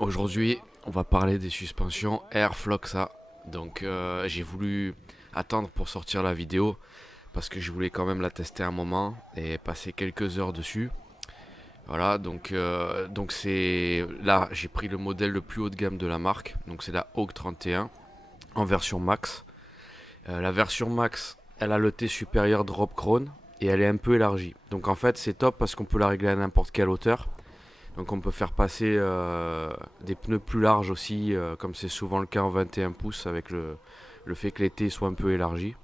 Aujourd'hui, on va parler des suspensions Air Floxa. Donc j'ai voulu attendre pour sortir la vidéo parce que je voulais quand même la tester un moment et passer quelques heures dessus. Voilà, donc c'est là, j'ai pris le modèle le plus haut de gamme de la marque. Donc c'est la Hawk 31 en version max. La version max, elle a le T supérieur drop crown et elle est un peu élargie. Donc en fait, c'est top parce qu'on peut la régler à n'importe quelle hauteur. Donc on peut faire passer des pneus plus larges aussi, comme c'est souvent le cas en 21 pouces avec le fait que les T soient un peu élargis.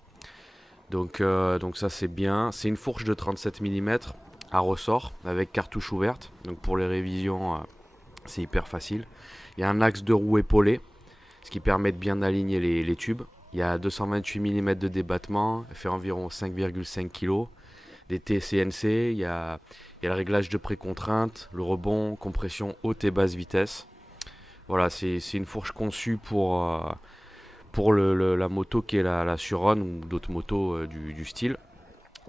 Donc ça c'est bien. C'est une fourche de 37 mm à ressort avec cartouche ouverte. Donc pour les révisions, c'est hyper facile. Il y a un axe de roue épaulé, ce qui permet de bien aligner les tubes. Il y a 228 mm de débattement, elle fait environ 5,5 kg. Des T CNC, il y a le réglage de précontrainte, le rebond, compression haute et basse vitesse. Voilà, c'est une fourche conçue pour la moto qui est la Suron ou d'autres motos du style.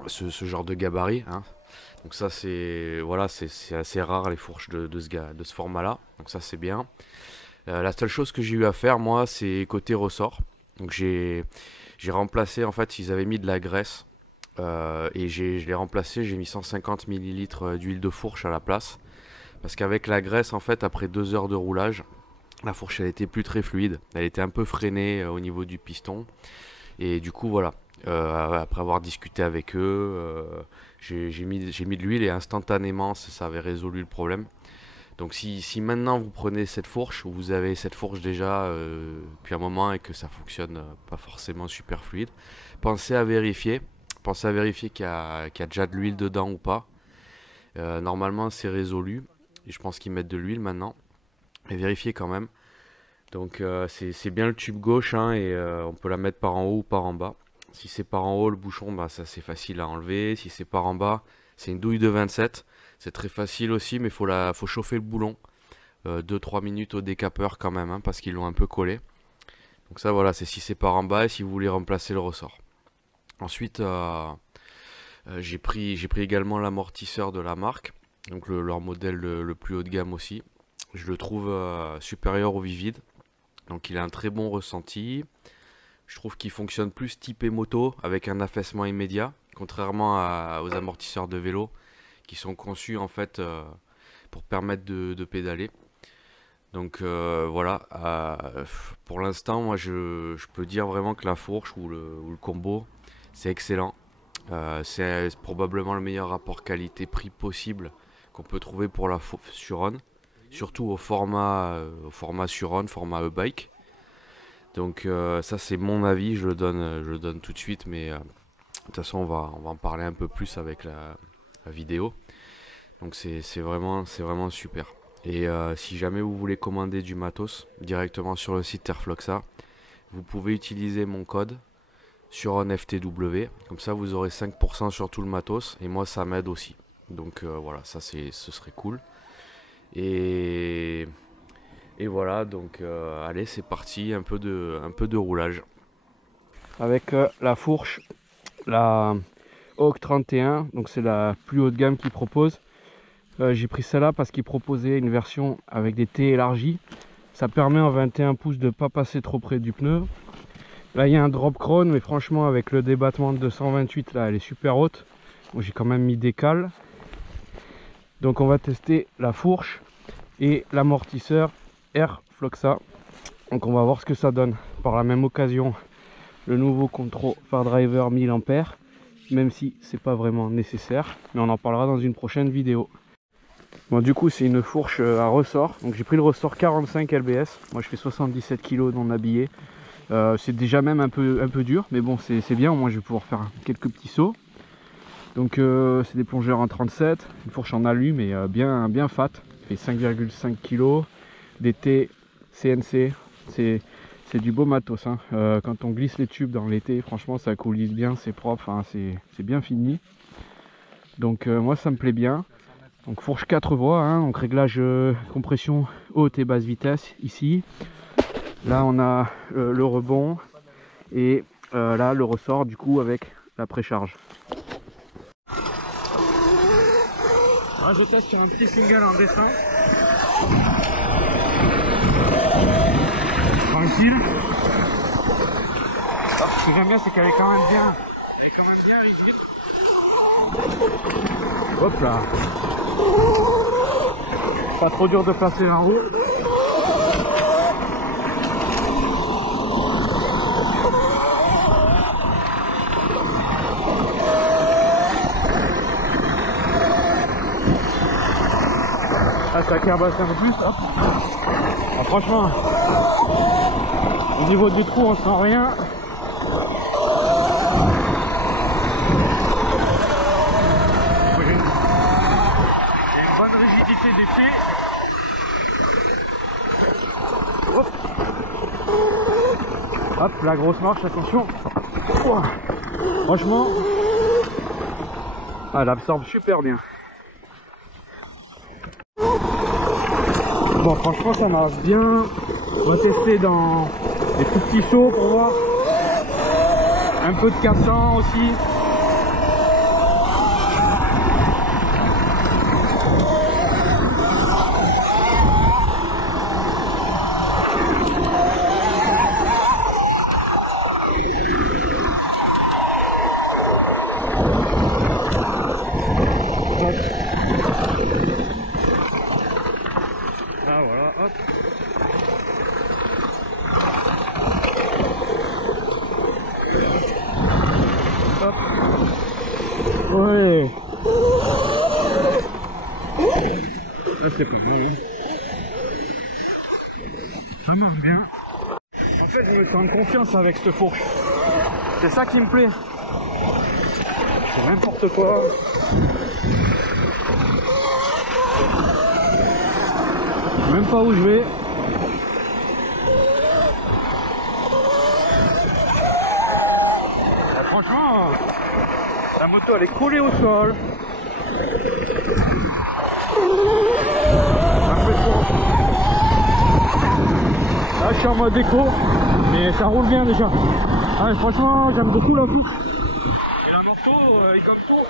Ce genre de gabarit. Hein. Donc ça c'est voilà, c'est assez rare les fourches de ce format-là. Donc ça c'est bien. La seule chose que j'ai eu à faire moi, c'est côté ressort. Donc j'ai remplacé, en fait, ils avaient mis de la graisse. Et je l'ai remplacé, j'ai mis 150 ml d'huile de fourche à la place. Parce qu'avec la graisse, en fait, après 2 heures de roulage, la fourche elle était plus très fluide. Elle était un peu freinée au niveau du piston. Et du coup, voilà. Après avoir discuté avec eux, j'ai mis de l'huile et instantanément, ça avait résolu le problème. Donc si maintenant vous prenez cette fourche, ou vous avez cette fourche déjà depuis un moment et que ça fonctionne pas forcément super fluide, pensez à vérifier. Pensez à vérifier qu'il y a déjà de l'huile dedans ou pas. Normalement c'est résolu. Et je pense qu'ils mettent de l'huile maintenant. Mais vérifiez quand même. Donc c'est bien le tube gauche hein, et on peut la mettre par en haut ou par en bas. Si c'est par en haut le bouchon, bah, ça c'est facile à enlever. Si c'est par en bas, c'est une douille de 27. C'est très facile aussi mais faut chauffer le boulon. 2-3 minutes au décapeur quand même hein, parce qu'ils l'ont un peu collé. Donc ça voilà, c'est si c'est par en bas et si vous voulez remplacer le ressort. Ensuite, j'ai pris également l'amortisseur de la marque, donc leur modèle le plus haut de gamme aussi. Je le trouve supérieur au Vivid, donc il a un très bon ressenti. Je trouve qu'il fonctionne plus typé moto avec un affaissement immédiat, contrairement aux amortisseurs de vélo qui sont conçus en fait pour permettre de pédaler. Donc voilà, pour l'instant, moi je peux dire vraiment que la fourche ou le combo, c'est excellent. C'est probablement le meilleur rapport qualité-prix possible qu'on peut trouver pour la Suron. Surtout au format Suron, format e-bike. Donc ça c'est mon avis, je le donne tout de suite. Mais de toute façon on va en parler un peu plus avec la vidéo. Donc c'est vraiment super. Et si jamais vous voulez commander du matos directement sur le site Air Floxa, vous pouvez utiliser mon code SuronFTW, comme ça vous aurez 5% sur tout le matos et moi ça m'aide aussi. Donc voilà, ça ce serait cool. Et voilà, donc allez c'est parti, un peu de roulage. Avec la fourche, la Hawk 31, donc c'est la plus haute gamme qu'ils proposent. J'ai pris celle-là parce qu'ils proposaient une version avec des T élargis. Ça permet en 21 pouces de ne pas passer trop près du pneu. Là il y a un drop crown, mais franchement avec le débattement de 228 là elle est super haute. Bon, j'ai quand même mis des cales. Donc on va tester la fourche et l'amortisseur Air Floxa. Donc on va voir ce que ça donne. Par la même occasion, le nouveau Contro Far Driver 1000 A, même si c'est pas vraiment nécessaire, mais on en parlera dans une prochaine vidéo. Bon du coup c'est une fourche à ressort, donc j'ai pris le ressort 45 lbs, moi je fais 77 kg non habillé. C'est déjà même un peu dur, mais bon c'est bien, au moins je vais pouvoir faire quelques petits sauts. Donc c'est des plongeurs en 37, une fourche en alu mais bien fat, fait 5,5 kg, des T CNC, c'est du beau matos hein. Quand on glisse les tubes dans l'été, franchement ça coulisse bien, c'est propre, hein, c'est bien fini. Donc moi ça me plaît bien. Donc fourche 4 voies, hein, donc réglage compression haute et basse vitesse ici. Là on a le rebond et là le ressort du coup avec la précharge. Là je teste sur un petit single en dessin. tranquille. Alors, ce que j'aime bien, c'est qu'elle est quand même bien. rigide. Hop là. Pas trop dur de placer la roue. Ah, ça carbasse un peu plus. Hop. Ah, franchement, au niveau du trou, on sent rien. J'ai une bonne rigidité des pieds. Hop. Hop, la grosse marche, attention. Oh. Franchement, elle absorbe super bien. Bon, franchement, ça marche bien. On va tester dans les tout petits sauts pour voir. Un peu de 400 aussi. Ah voilà, hop. Hop. Ouais. Là c'est pas mal. Hein. Ça marche bien. En fait, je me sens en confiance avec cette fourche. C'est ça qui me plaît. C'est n'importe quoi. Même pas où je vais. Ah, franchement, la moto elle est collée au sol. Un peu trop. Là je suis en mode éco, mais ça roule bien déjà. Ah, franchement, j'aime beaucoup la coupe. Et la moto, est comme tout.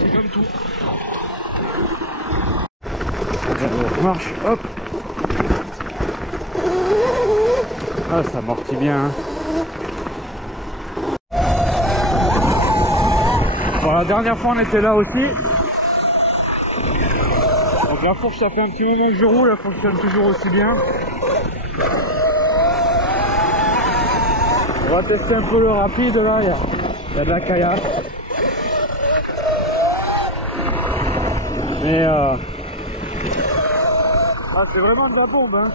C'est comme tout. On marche, hop. Ah, ça amortit bien. Hein. Bon, la dernière fois on était là aussi. Donc la fourche, ça fait un petit moment que je roule, elle fonctionne toujours aussi bien. On va tester un peu le rapide là, il y a de la caillasse. Mais ah, c'est vraiment de la bombe, hein.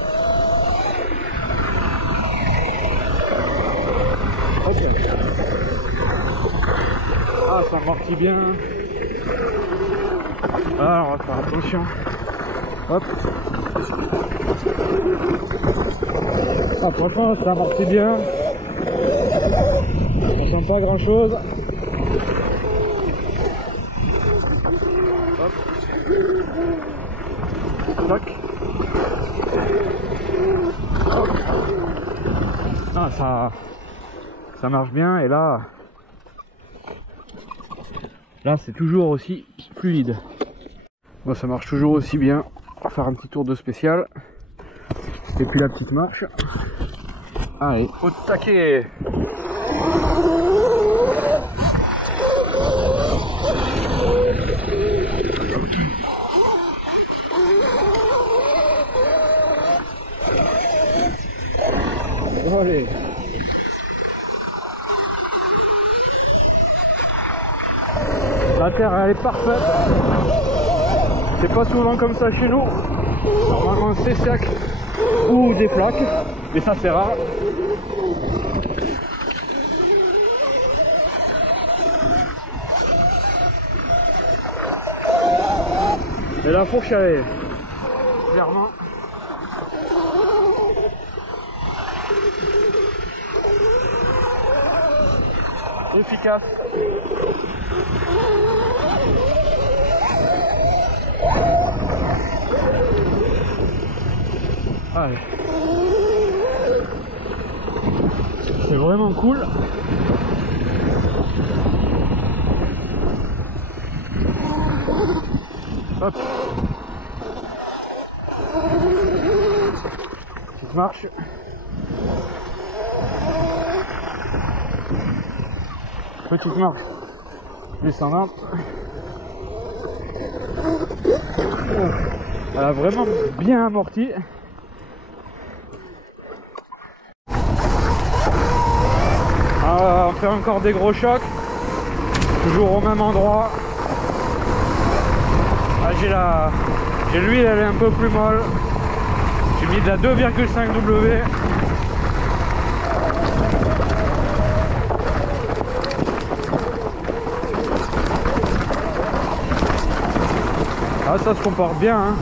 Ok. Ah, ça amortit bien. Ah, on va faire attention. Hop. Ah, franchement, ça amortit bien. On sent pas grand chose. Hop. Tac. Hop. Ah, ça marche bien, et là c'est toujours aussi fluide. Bon, ça marche toujours aussi bien. On va faire un petit tour de spécial. Et puis la petite marche. Allez, au taquet. Allez. La terre elle est parfaite. C'est pas souvent comme ça chez nous. Normalement c'est sec ou des flaques, mais ça c'est rare. Et la fourche elle est clairement efficace. Allez. C'est vraiment cool. Hop. Petite marche. Petite marche descendante. Elle a vraiment bien amorti. On fait encore des gros chocs. Toujours au même endroit. J'ai l'huile, elle est un peu plus molle. J'ai mis de la 2,5 W. Ah, ça se comporte bien, hein.